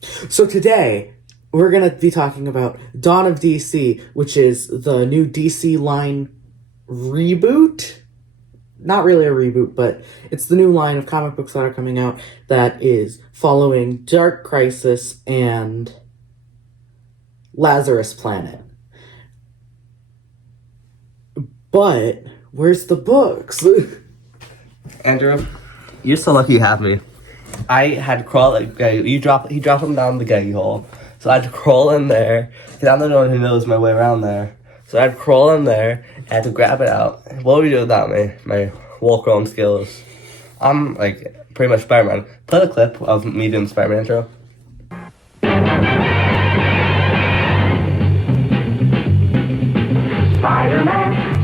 So today, we're going to be talking about Dawn of DC, which is the new DC line reboot. Not really a reboot, but it's the new line of comic books that are coming out that is following Dark Crisis and Lazarus Planet. But where's the books? Andrew, you're so lucky you have me. I had to crawl, he dropped them down the gaggy hole. So I had to crawl in there, because I'm the one who knows my way around there. So I had to crawl in there, and I had to grab it out. What would you do without me? My walk-around skills. I'm, pretty much Spider-Man. Play the clip of me doing the Spider-Man intro.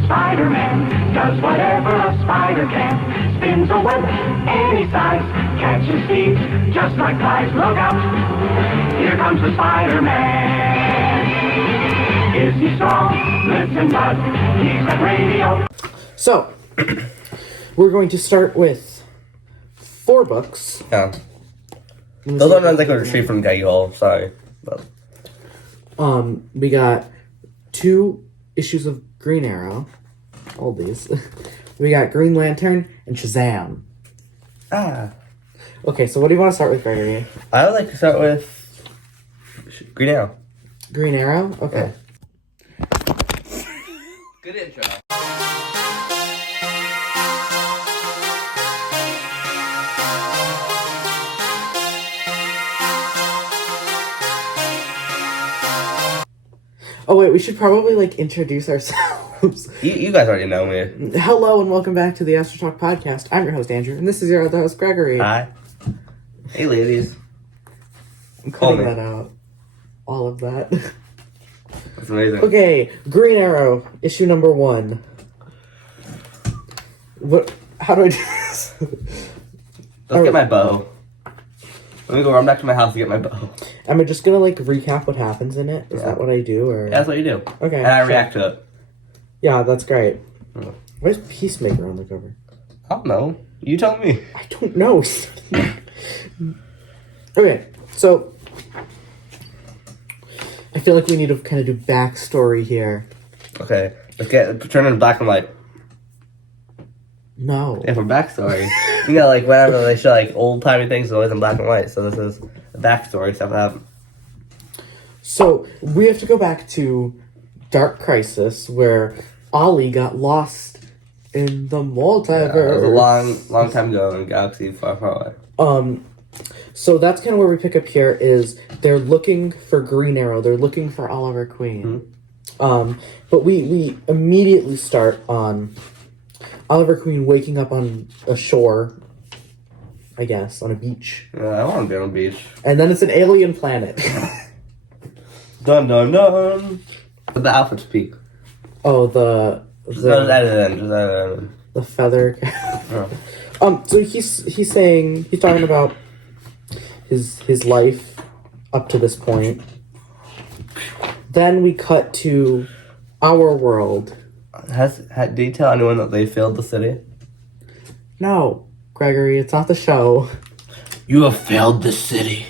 Spider-Man does whatever a spider can. Spins a web any size, catches thieves just like flies. Look out, here comes the Spider-Man. Is he strong? Lives in blood. He's got radio. So, we're going to start with 4 books. Yeah. Those are ones I could retrieve from the gaggy hole, sorry. But. We got 2 issues of Green Arrow. All these. We got Green Lantern and SHAZAM. Okay, so what do you want to start with, Gregory? I would like to start with Green Arrow. Green Arrow? Okay. Good intro. Oh wait, we should probably introduce ourselves. You guys already know me. Hello and welcome back to the Astro Talk podcast. I'm your host Andrew, and this is your other host Gregory. Hi. Hey ladies. I'm cutting that out. All of that. That's amazing. Okay, Green Arrow, issue number 1. What? How do I do this? Let's get my bow. Let me go run back to my house to get my bow. Am I just gonna recap what happens in it? Is that what I do, or? Yeah, that's what you do. Okay. And I react to it. Yeah, that's great. Oh. Where's Peacemaker on the cover? I don't know. You tell me. I don't know. Okay, so I feel like we need to kind of do backstory here. Okay. Let's turn it black and white. No. Yeah, for backstory. Whenever they show old timey things, it's always in black and white. So this is the backstory stuff that happened. So we have to go back to Dark Crisis, where Ollie got lost in the multiverse. Yeah, it was a long time ago in a galaxy far, far away. So that's kind of where we pick up here is they're looking for Green Arrow. They're looking for Oliver Queen. Mm-hmm. But we immediately start on Oliver Queen waking up on a shore, I guess, on a beach. Yeah, I want to be on a beach. And then it's an alien planet. Dun dun dun! The outfits peak. Oh, Just edit in. the feather. Oh. So he's saying he's talking about his life up to this point. Then we cut to our world. Did you tell anyone that they failed the city? No, Gregory, it's not the show. You have failed the city.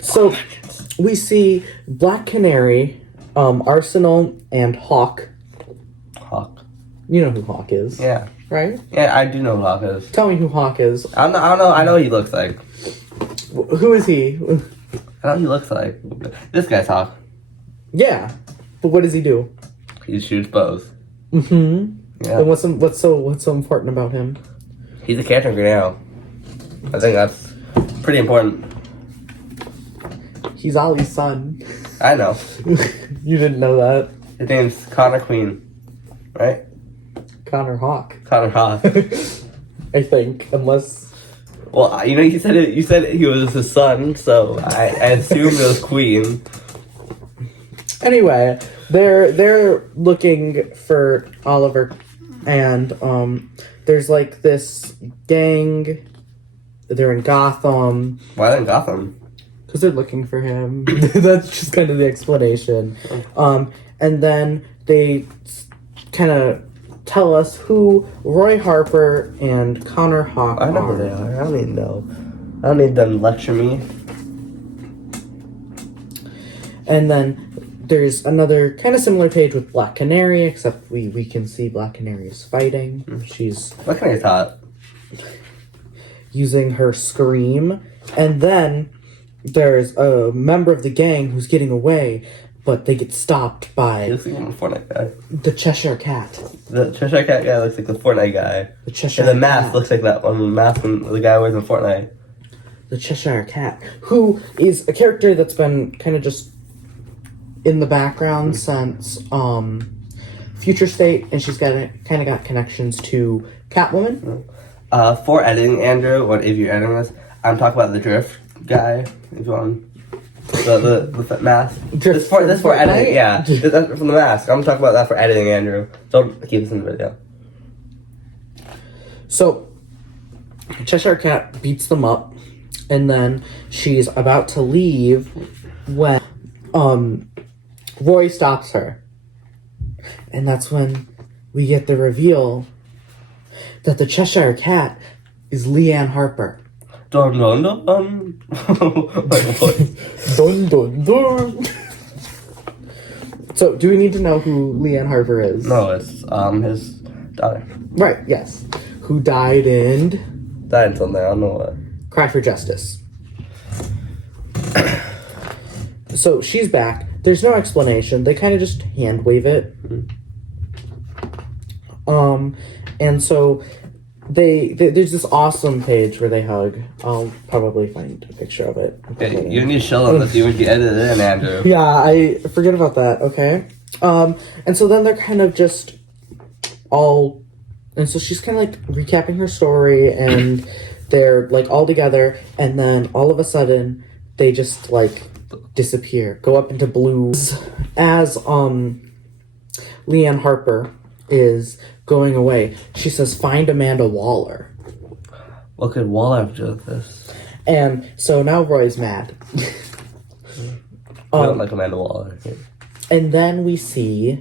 So we see Black Canary, Arsenal, and Hawk. Hawk. You know who Hawk is. Yeah. Right? Yeah, I do know who Hawk is. Tell me who Hawk is. I don't know. I know what he looks like. Who is he? I know what he looks like. This guy's Hawk. Yeah, but what does he do? He shoots bows. Mm-hmm. Yeah. And what's so important about him? He's a character in Green Arrow. I think that's pretty important. He's Ollie's son. I know. You didn't know that. His name's Connor Queen, right? Connor Hawk. Connor Hawk. I think, unless. Well, you said it. You said he was his son, so I assumed it was Queen. Anyway, they're looking for Oliver, and there's this gang. They're in Gotham. Why are they in Gotham? Because they're looking for him. That's just kind of the explanation. And then they kind of tell us who Roy Harper and Connor Hawk I know who they are. I don't need to know. I don't need them to lecture me. And then there's another kind of similar page with Black Canary, except we can see Black Canary is fighting. She's What can I thought? using her scream. And then there's a member of the gang who's getting away, but they get stopped He by looks like a Fortnite guy. the Cheshire Cat. The Cheshire Cat guy looks like the Fortnite guy. The Cheshire And the mask Cat. looks like that one. The mask when the guy wears in Fortnite. The Cheshire Cat, who is a character that's been kind of just in the background since Future State, and she's got connections to Catwoman. For editing, Andrew, or if you're editing this, I'm talking about the Drift guy. If you want. The mask. Drift This for from editing, Fortnite? yeah. That's from the mask. I'm talking about that for editing, Andrew. Don't keep this in the video. So Cheshire Cat beats them up, and then she's about to leave when Roy stops her. And that's when we get the reveal that the Cheshire Cat is Lian Harper. Dun dun dun. Dun dun dun. So, do we need to know who Lian Harper is? No, it's his daughter. Right, yes. Who died in Died in something, I don't know what. Cry for Justice. So, she's back. There's no explanation. They kind of just hand wave it. And so there's this awesome page where they hug. I'll probably find a picture of it. Okay, you need to show them that you would get edited in, Andrew. Yeah, I forget about that. Okay. And so then they're kind of just all, and so she's kind of like recapping her story, and they're like all together, and then all of a sudden they just like disappear, go up into blues as Lian Harper is going away. She says, "Find Amanda Waller." What could Waller have to do with this? And so now Roy's mad. I don't like Amanda Waller. And then we see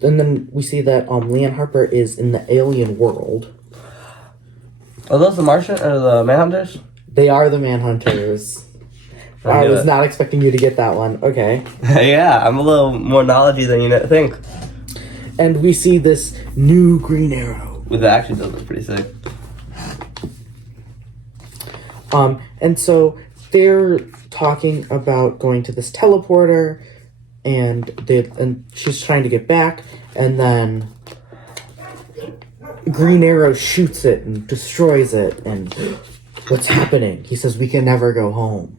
that Lian Harper is in the alien world. Are those the Martian or the Manhunters? They are the Manhunters. I was not expecting you to get that one. Okay. Yeah, I'm a little more knowledgeable than you think. And we see this new Green Arrow. With the action does look pretty sick. And so they're talking about going to this teleporter, and she's trying to get back, and then Green Arrow shoots it and destroys it, and what's happening? He says, "We can never go home."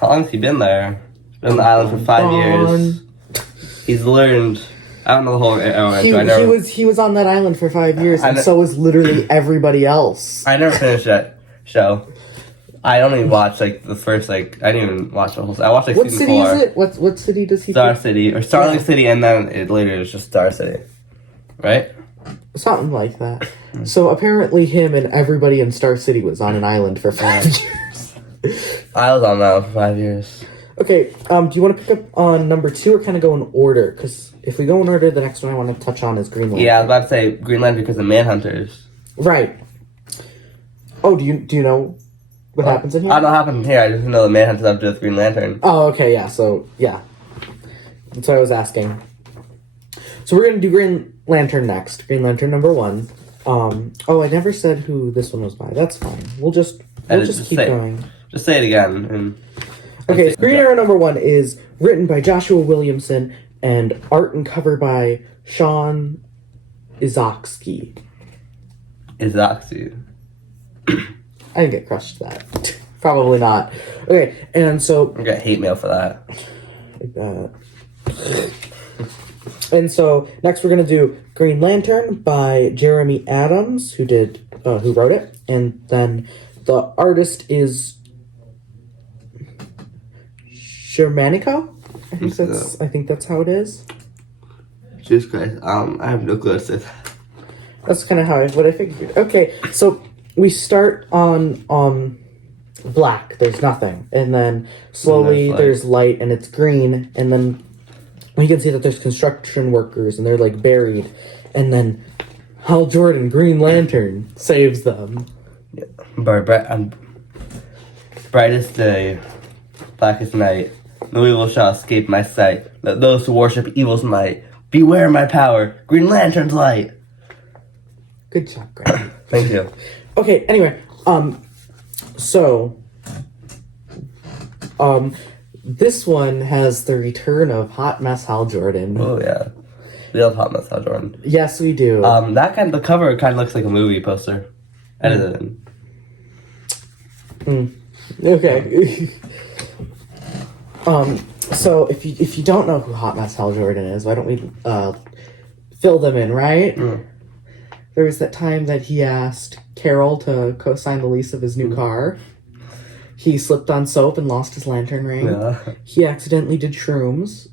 How long has he been there? He's been on the island for 5 years. He's learned. I don't know the whole arrow. He was on that island for 5 years, and so was literally everybody else. I never finished that show. I only watched like the first I didn't even watch the whole. I watched like What season city 4. is it? What city does he? Star City or Starling City, and then it later is just Star City, right? Something like that. So apparently, him and everybody in Star City was on an island for 5 years. I was on that for 5 years. Okay, do you want to pick up on number 2 or kind of go in order? Because if we go in order, the next one I want to touch on is Green Lantern. Yeah, I was about to say Green Lantern because of Manhunters. Right. Oh, do you know what happens in here? I don't know what happened here. I just know the Manhunters have to do with Green Lantern. Oh, okay, yeah. So yeah, that's what I was asking. So we're gonna do Green Lantern next. Green Lantern number 1. Oh, I never said who this one was by. That's fine. We'll just keep going. Just say it again. And Okay, so Green Arrow number 1 is written by Joshua Williamson and art and cover by Sean Izaksky. Izaksky. I didn't get crushed that. Probably not. Okay, and so I got hate mail for that. like that. And so next we're gonna do Green Lantern by Jeremy Adams, who wrote it, and then the artist is Germanico. I think that's how it is. Jesus Christ, I have no clue what to say. That's kind of what I figured. Okay, so we start on black. There's nothing, and then slowly There's light. there's light, and it's green, and then we can see that there's construction workers and they're like buried, and then Hal Jordan, Green Lantern, saves them. Yeah. Brightest day, blackest night, no evil shall escape my sight. Let those who worship evil's might beware my power, Green Lantern's light. Good job, Greg. Thank you. Okay, anyway, this one has the return of Hot Mess Hal Jordan. Oh yeah, we love Hot Mess Hal Jordan. Yes, we do. The cover kind of looks like a movie poster. Edited in. Okay. So if you don't know who Hot Mess Hal Jordan is, why don't we fill them in, right? There was that time that he asked Carol to co-sign the lease of his new car. He slipped on soap and lost his lantern ring. Yeah. He accidentally did shrooms.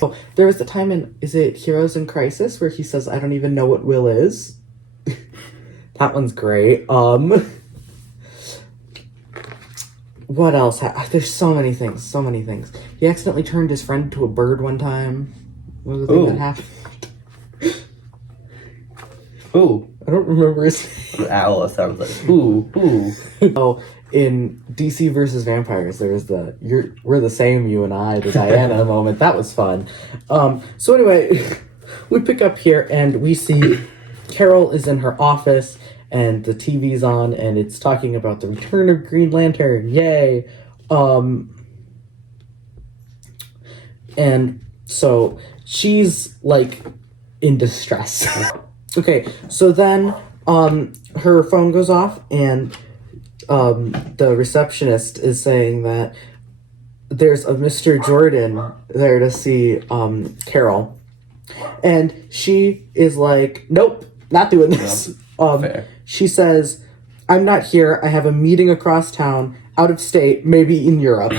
Oh, there was the time in, is it Heroes in Crisis, where he says, I don't even know what will is? That one's great. What else? There's so many things. He accidentally turned his friend into a bird one time. What was the thing that happened? Ooh. I don't remember his name. An owl, it sounds like. Ooh. Oh, in DC versus Vampires, there was we're the same, you and I, the Diana moment. That was fun. So anyway, we pick up here and we see Carol is in her office and the TV's on and it's talking about the return of Green Lantern. Yay. And so she's like in distress. Okay, so then her phone goes off and the receptionist is saying that there's a Mr. Jordan there to see Carol. And she is like, nope, not doing this. Fair. She says, I'm not here. I have a meeting across town, out of state, maybe in Europe.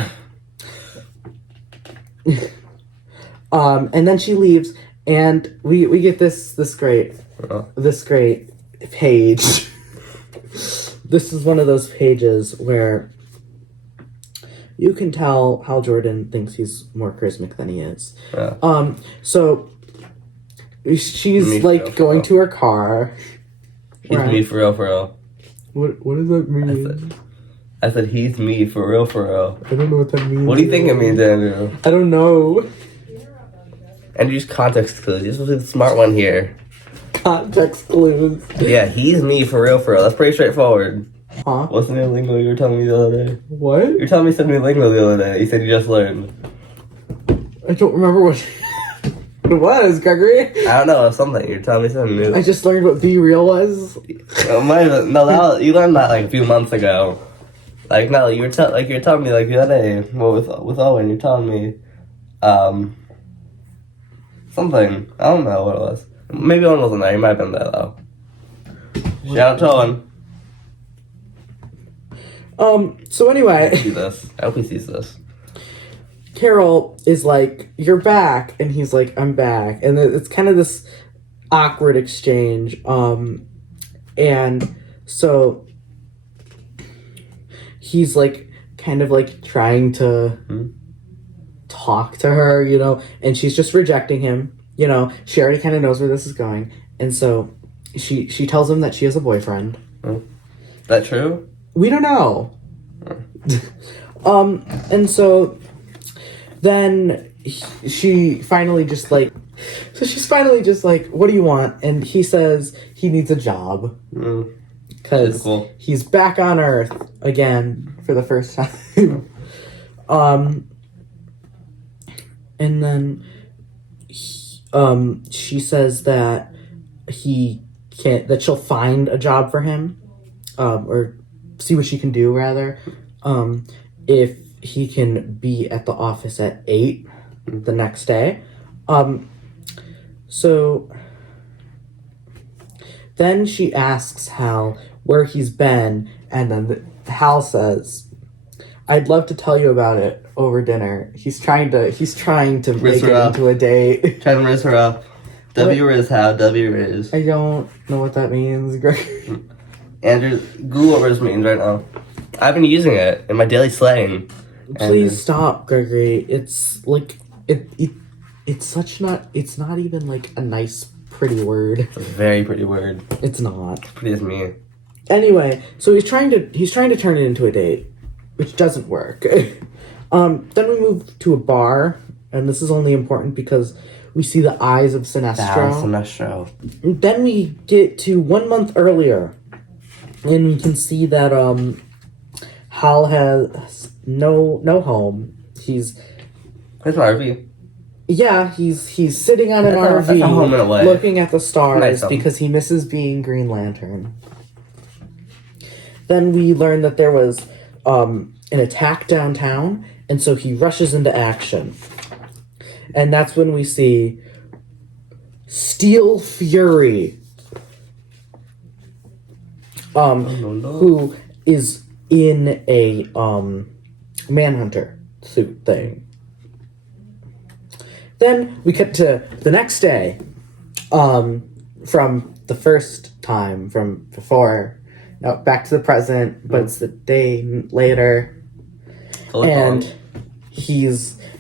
And then she leaves, and we get this great page. This is one of those pages where you can tell Hal Jordan thinks he's more charismatic than he is. Yeah. So she's Me like for real, going for to her car. He's me for real. What does that mean? I said he's me for real. I don't know what that means. What do you think it means, Andrew? I don't know. Andrew's context clues. You're supposed to be the smart one here. Context clues. Yeah, he's me for real. That's pretty straightforward. Huh? What's the new lingo you were telling me the other day? What? You were telling me some new lingo the other day. You said you just learned. I don't remember what it was, Gregory. I don't know, something. You're telling me something new. I just learned what Be Real was. You learned that like a few months ago. Like no, you're telling me like the other day. Well, with Owen, you're telling me, something. I don't know what it was. Maybe Owen wasn't there. He might have been there though. Shout out to Owen. So anyway, See this. I hope he sees this. Carol is like, you're back, and he's like, I'm back, and it's kind of this awkward exchange, and so he's like kind of like trying to talk to her, and she's just rejecting him. She already kind of knows where this is going, and so she tells him that she has a boyfriend. That true? We don't know. And so then she's finally just like, what do you want? And he says he needs a job. Because Cool. he's back on Earth again for the first time. And then she says that that she'll find a job for him, or see what she can do rather, if he can be at the office at 8 the next day. So then she asks Hal where he's been, and then Hal says, I'd love to tell you about it over dinner. He's trying to make it into a date. Trying to riz her up. W Riz Hal, W Riz. I don't know what that means, Greg. Andrew, Google what Riz means right now. I've been using it in my daily slang. Please stop, Gregory. It's like it's not even like a nice, pretty word. It's a very pretty word. It's not. Pretty as me. Anyway, so he's trying to turn it into a date, which doesn't work. Then we move to a bar, and this is only important because we see the eyes of Sinestro. Sinestro. Then we get to 1 month earlier, and we can see that Hal has no home. He's an RV. Yeah, he's sitting on an That's a home in a way. RV looking at the stars Nice home. because he misses being Green Lantern. Then we learn that there was an attack downtown, and so he rushes into action. And that's when we see Steel Fury, who is in a Manhunter suit thing. Then we cut to the next day, from the first time, from before, now back to the present, but it's the day later. And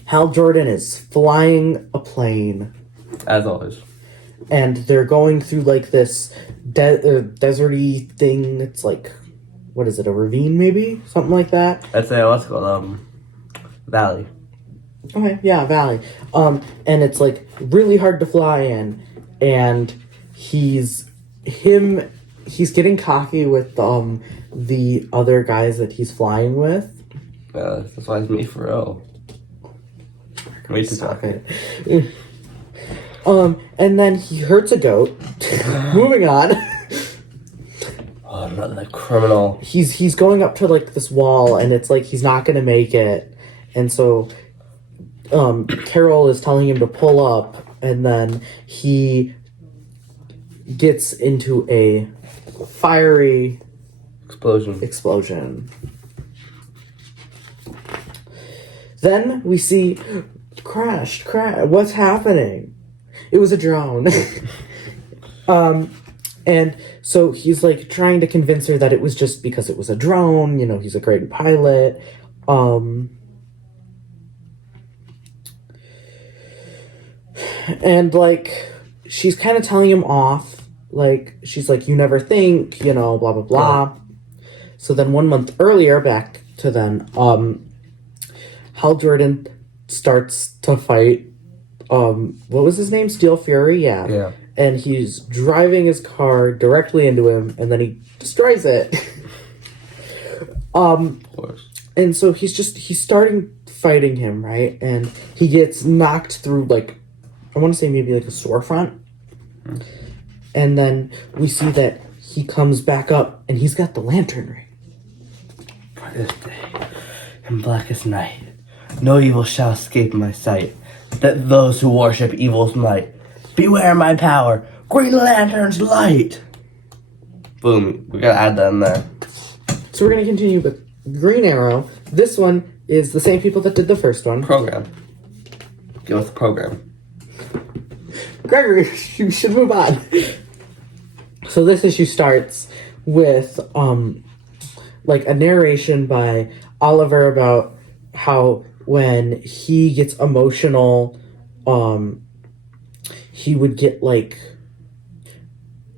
Hal Jordan is flying a plane. As always. And they're going through like this deserty thing. It's like, what is it, a ravine maybe? Something like that? I'd say, what's it called? Valley. Okay, yeah, valley. And it's like really hard to fly in, and he's getting cocky with the other guys that he's flying with. That's why it's me for real. Way too cocky. And then he hurts a goat. Moving on. Oh, another criminal. He's going up to like this wall, and it's like he's not gonna make it, and so Carol is telling him to pull up, and then he gets into a fiery explosion. Then we see crash. What's happening? It was a drone. And so he's like trying to convince her that it was just because it was a drone. You know, he's a great pilot. And like she's kind of telling him off. Like she's like, you never think, you know, blah blah blah. So then 1 month earlier, back to then, Hal Jordan starts to fight. What was his name? Steel Fury. Yeah. And he's driving his car directly into him, and then he destroys it. Of course. And so he's starting fighting him, right? And he gets knocked through, like, I want to say maybe like a storefront. And then we see that he comes back up, and he's got the lantern ring. Brightest day and blackest night, no evil shall escape my sight. That those who worship evil's might, beware my power, Green Lantern's light. Boom, we gotta add that in there. So we're gonna continue with Green Arrow. This one is the same people that did the first one. Program. Give us the program. Gregory, you should move on. So this issue starts with like a narration by Oliver about how when he gets emotional, he would get like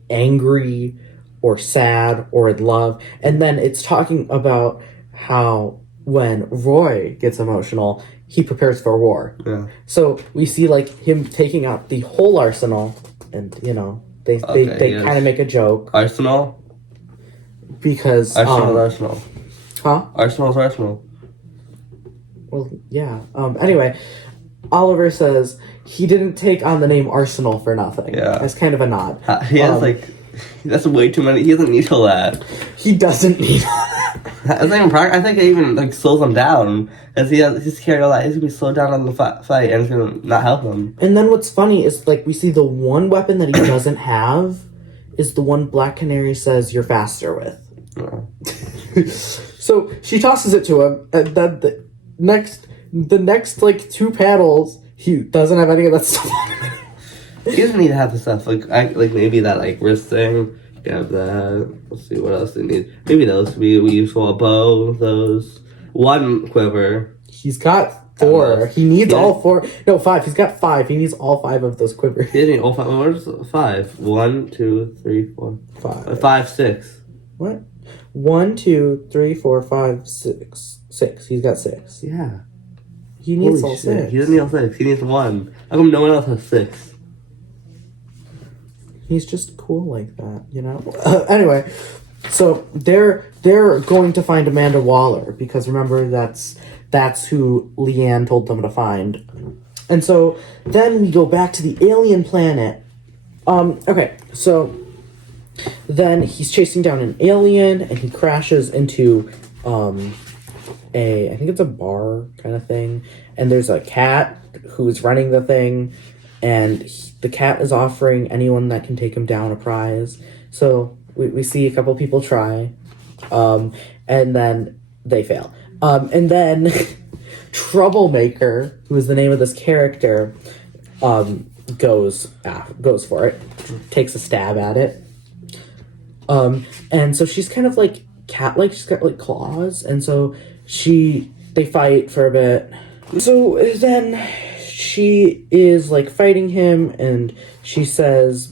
angry or sad or in love. And then it's talking about how when Roy gets emotional, he prepares for war. Yeah. So we see like him taking out the whole arsenal, and you know, they kind of make a joke. Arsenal? Because Arsenal. Huh? Arsenal. Well, yeah. Anyway, Oliver says he didn't take on the name Arsenal for nothing. Yeah. It's kind of a nod. He has that's way too many. He doesn't need all that. He doesn't need That's not even I think it even like slows him down, because he's carried all that. He's gonna be slowed down on the fight, and it's gonna not help him. And then what's funny is like we see the one weapon that he doesn't have is the one Black Canary says you're faster with. Yeah. So she tosses it to him, and then the next like two panels, he doesn't have any of that stuff on him. He doesn't need to have the stuff like maybe that like wrist thing. You have that. Let's see what else they need. Maybe those we use for a bow. Those one quiver. He's got 4. He needs Yeah. all 4. No, 5. He's got 5. He needs all 5 of those quivers. He didn't all 5. Where's 5? 1, 2, 3, 4. 5. 5, 6. What? 1, 2, 3, 4, 5, 6. 6. He's got 6. Yeah. He needs Holy all shit. 6. He doesn't need all 6. He needs 1. How come no one else has 6? He's just cool like that, you know? Anyway, so they're going to find Amanda Waller because remember that's who Lian told them to find. And so then we go back to the alien planet. Okay, so then he's chasing down an alien and he crashes into I think it's a bar kind of thing, and there's a cat who's running the thing, and the cat is offering anyone that can take him down a prize. So we see a couple people try, and then they fail. And then Troublemaker, who is the name of this character, goes for it, takes a stab at it. And so she's kind of like cat-like, she's got like claws, and so they fight for a bit. So then she is like fighting him, and she says,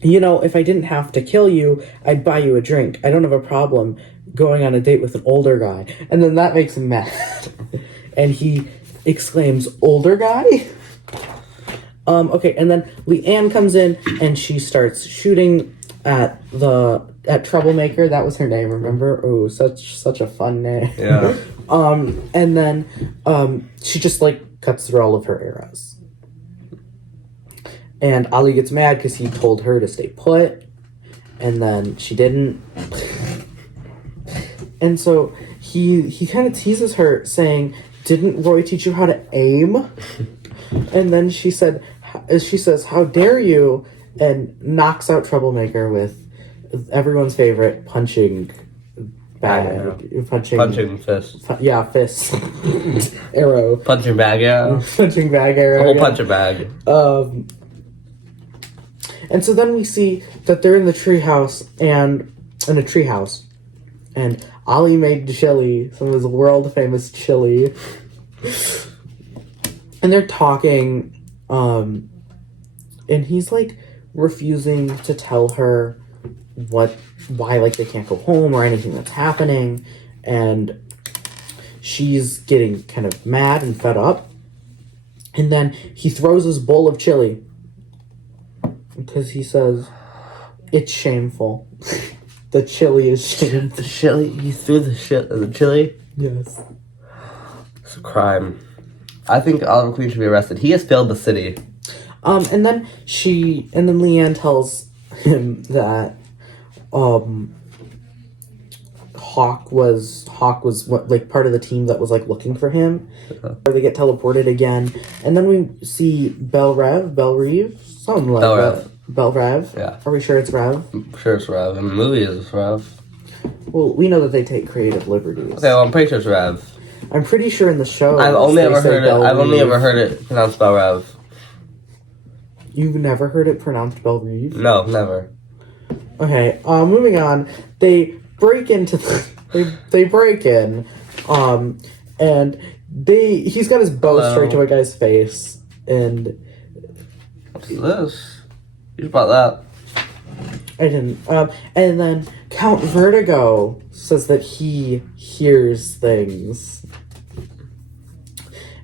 you know, if I didn't have to kill you, I'd buy you a drink. I don't have a problem going on a date with an older guy. And then that makes him mad. And he exclaims, older guy? Okay, and then Lian comes in and she starts shooting at Troublemaker. That was her name, remember? Oh, such a fun name. Yeah. And then she just like cuts through all of her arrows. And Ali gets mad because he told her to stay put, and then she didn't. And so he kind of teases her, saying, "Didn't Roy teach you how to aim?" And then she says, "How dare you?" and knocks out Troublemaker with everyone's favorite punching bag. Punching fist. Fist. Arrow. Punching bag, yeah. Punching bag arrow. The whole yeah. punching bag. And so then we see that they're in the treehouse and Ali made chili, some of his world famous chili. And they're talking, and he's like refusing to tell her why like they can't go home or anything that's happening, and she's getting kind of mad and fed up. And then he throws his bowl of chili because he says it's shameful. The chili is shameful. The chili? He threw the chili? Yes. It's a crime. I think Oliver Queen should be arrested. He has failed the city. And then Lian tells him that Hawk was what, like part of the team that was like looking for him. Or they get teleported again. And then we see Belrev, something like that. Belrev. Yeah. Are we sure it's Rev? I'm sure it's Rev. In the movie it's Rev. Well, we know that they take creative liberties. Okay, well I'm pretty sure it's Rev. I'm pretty sure in the show I've only ever heard it pronounced Belrev. You've never heard it pronounced Belrev? No, never. Okay, moving on. They break into they break in, and he's got his bow straight to a guy's face, and what's this? You just bought that. I didn't. And then Count Vertigo says that he hears things,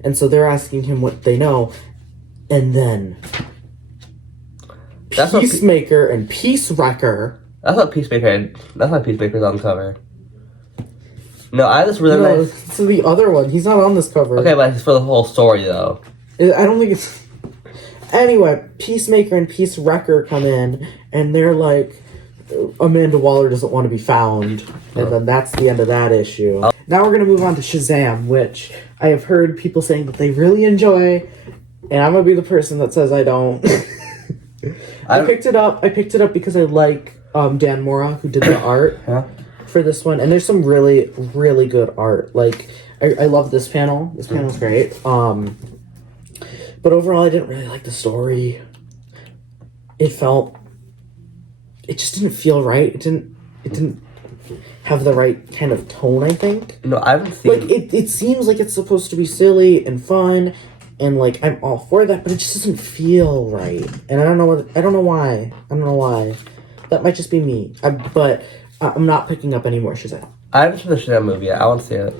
and so they're asking him what they know, and then Peacemaker and Peace Wrecker. That's not Peacemaker. That's not Peacemaker's on the cover. No, I just really nice. So the other one, he's not on this cover. Okay, but it's for the whole story though. I don't think it's. Anyway, Peacemaker and Peace Wrecker come in, and they're like, Amanda Waller doesn't want to be found, and then that's the end of that issue. Now we're gonna move on to SHAZAM, which I have heard people saying that they really enjoy, and I'm gonna be the person that says I don't. I picked it up because I like Dan Mora, who did the art for this one, and there's some really, really good art. Like, I love this panel. This panel's great. But overall, I didn't really like the story. It just didn't feel right. It didn't have the right kind of tone, I think. No, I haven't seen. Like, it seems like it's supposed to be silly and fun, and, like, I'm all for that, but it just doesn't feel right. And I don't know why. That might just be me. But I'm not picking up any more Shazam. I haven't seen the Shazam movie yet. I want to see it.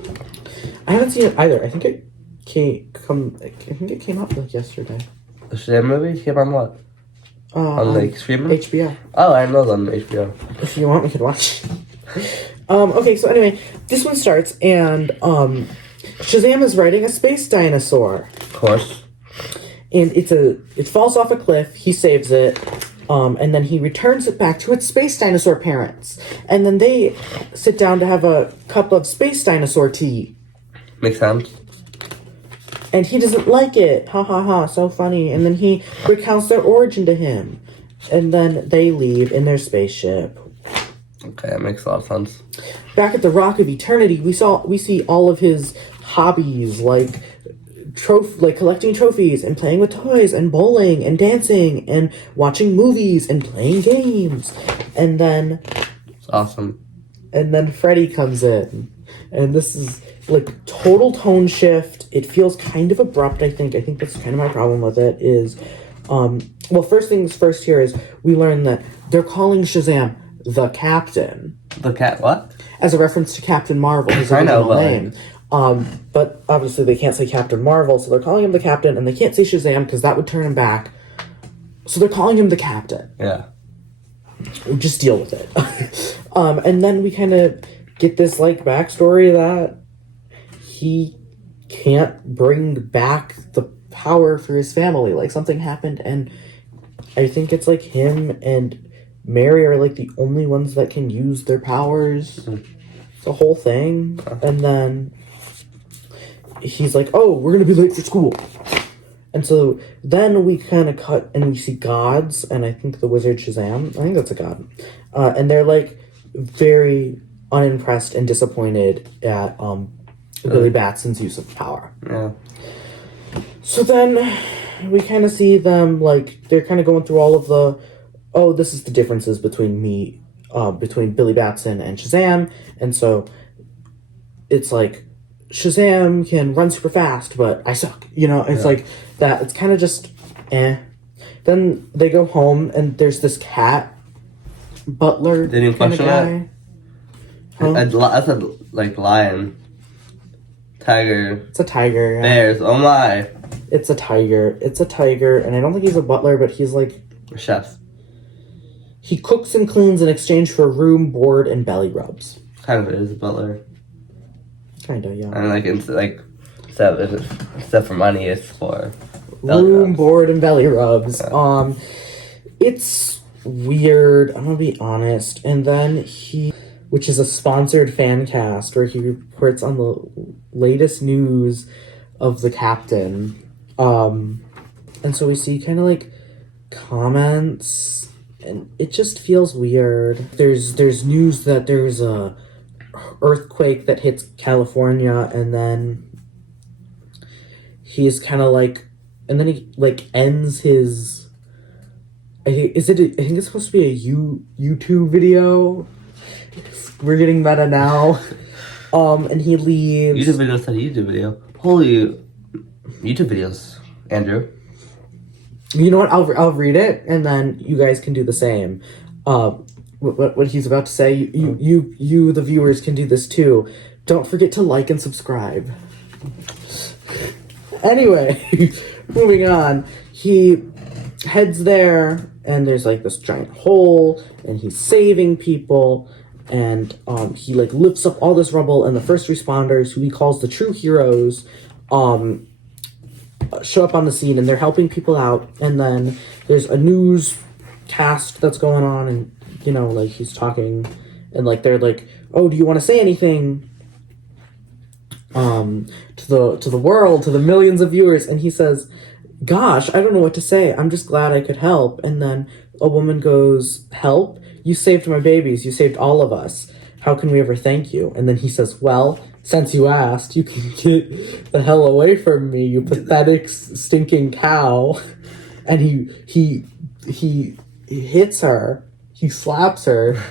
I haven't seen it either. I think it came out, like, yesterday. The Shazam movie came on what? On, like, streaming? HBO. Oh, I know it's on HBO. If you want, we could watch. Okay, so anyway, this one starts, and Shazam is riding a space dinosaur. Of course. And it falls off a cliff, he saves it, and then he returns it back to its space dinosaur parents. And then they sit down to have a cup of space dinosaur tea. Makes sense. And he doesn't like it. Ha ha ha, so funny. And then he recounts their origin to him. And then they leave in their spaceship. Okay, that makes a lot of sense. Back at the Rock of Eternity, we see all of his hobbies, like collecting trophies and playing with toys and bowling and dancing and watching movies and playing games. And then It's awesome. And then Freddy comes in. And this is like total tone shift. It feels kind of abrupt, I think. I think that's kind of my problem with it is well, first things first here is we learn that they're calling Shazam the Captain. The cat what? As a reference to Captain Marvel, his I know, original name. But obviously they can't say Captain Marvel, so they're calling him the Captain, and they can't say Shazam because that would turn him back. So they're calling him the Captain. Yeah. We'll just deal with it. And then we kind of get this like backstory that he can't bring back the power for his family. Like something happened, and I think it's like him and Mary are like the only ones that can use their powers. It's a whole thing. And then he's like, oh, we're gonna be late for school. And so then we kind of cut and we see gods, and I think the wizard Shazam, I think that's a god. And they're like very unimpressed and disappointed at Billy Batson's use of power. Yeah. So then we kind of see them like they're kind of going through all of the, oh, this is the differences between between Billy Batson and Shazam. And so it's like Shazam can run super fast, but I suck. You know, it's like that. It's kind of just eh. Then they go home and there's this cat butler Didn't even kind of question guy. Huh? I said like lion, tiger, It's a tiger. Yeah. bears. Oh my. It's a tiger. It's a tiger, and I don't think he's a butler, but he's like Chefs. he cooks and cleans in exchange for room, board, and belly rubs. Kind of is a butler. Kinda, yeah. And like it's like except for money, it's for belly Room, rubs. board, and belly rubs. Yeah. It's weird. I'm gonna be honest. And then which is a sponsored fan cast where he reports on the latest news of the Captain. And so we see kind of like comments, and it just feels weird. There's news that there's a earthquake that hits California, and then he's kind of like, and then he like ends his. I think it's supposed to be a YouTube video. We're getting meta now. And he leaves. YouTube video said YouTube video. Holy YouTube videos, Andrew. You know what? I'll read it, and then you guys can do the same. What he's about to say. You the viewers can do this too. Don't forget to like and subscribe. Anyway, moving on. He heads there, and there's like this giant hole, and he's saving people. And he like lifts up all this rubble, and the first responders, who he calls the true heroes, show up on the scene, and they're helping people out. And then there's a newscast that's going on, and you know, like he's talking, and like they're like, "Oh, do you want to say anything to the world, to the millions of viewers?" And he says, "Gosh, I don't know what to say. I'm just glad I could help." And then a woman goes, "Help? You saved my babies. You saved all of us. How can we ever thank you?" And then he says, "Well, since you asked, you can get the hell away from me, you pathetic, stinking cow." And he hits her. He slaps her.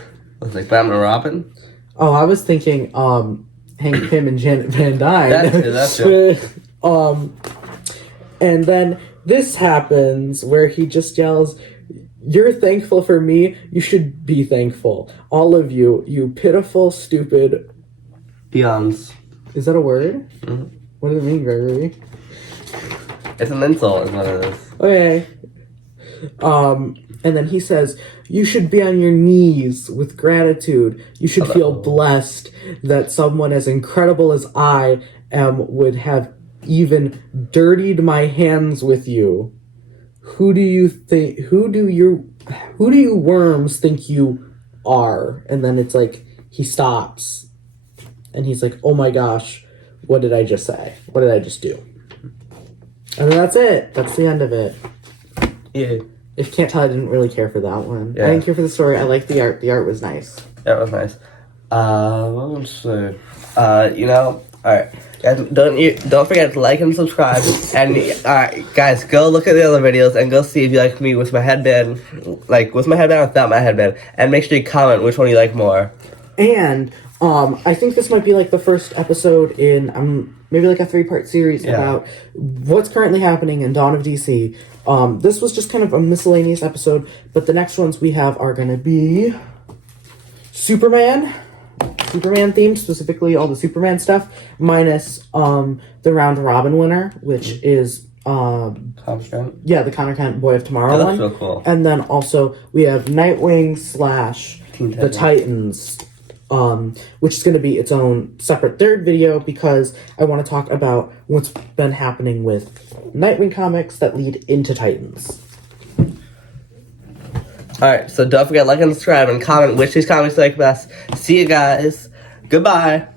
It's like Batman and Robin. Oh, I was thinking Hank Pym and Janet Van Dyne. That's true. And then this happens where he just yells, "You're thankful for me? You should be thankful. All of you, you pitiful, stupid..." Peons. Is that a word? Mm-hmm. What does it mean, Gregory? It's an insult, is what it is. Okay. And then he says, "You should be on your knees with gratitude. You should feel blessed that someone as incredible as I am would have even dirtied my hands with you. Who do you worms think you are?" And then it's like, he stops. And he's like, "Oh my gosh, what did I just say? What did I just do?" And then that's it. That's the end of it. Yeah. If you can't tell, I didn't really care for that one. Yeah. I didn't care for the story. I liked the art. The art was nice. That was nice. What was alright. Guys, don't forget to like and subscribe. And alright, guys, go look at the other videos and go see if you like me with my headband, with my headband or without my headband. And make sure you comment which one you like more. And I think this might be like the first episode in maybe like a 3-part series about what's currently happening in Dawn of DC. This was just kind of a miscellaneous episode, but the next ones we have are going to be Superman themed, specifically all the Superman stuff, minus the round robin winner, which is the Connor Kent Boy of Tomorrow that's one. real cool. And then also we have Nightwing / Teen the Titans, which is going to be its own separate third video because I want to talk about what's been happening with Nightwing comics that lead into Titans. Alright, so don't forget to like and subscribe and comment which of these comics you like best. See you guys. Goodbye.